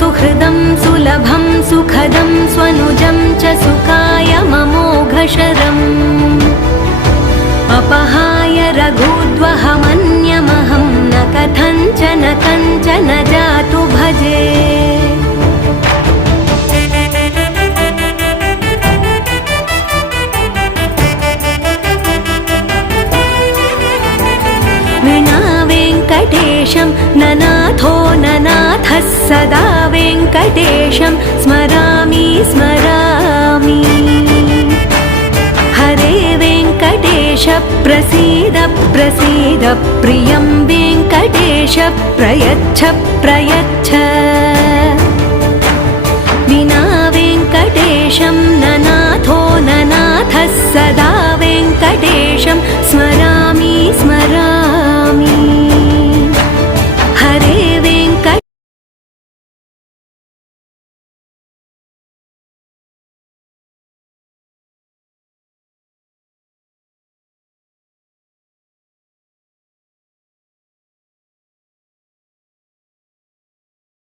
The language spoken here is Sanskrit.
सुहृदं सुलभं सुखदं स्वनुजं च सुखाय ममोघशरम् अपहाय रघुद्वहमन्यमहं न कथञ्चन कञ्चन जातु भजे। विना वेङ्कटेशं ननाथो ननाथः सदा वेङ्कटेशं स्मरामि स्मरामि। हरे वेङ्कटेश प्रसीद प्रसीद प्रियं वेङ्कटेश प्रयच्छ प्रयच्छ।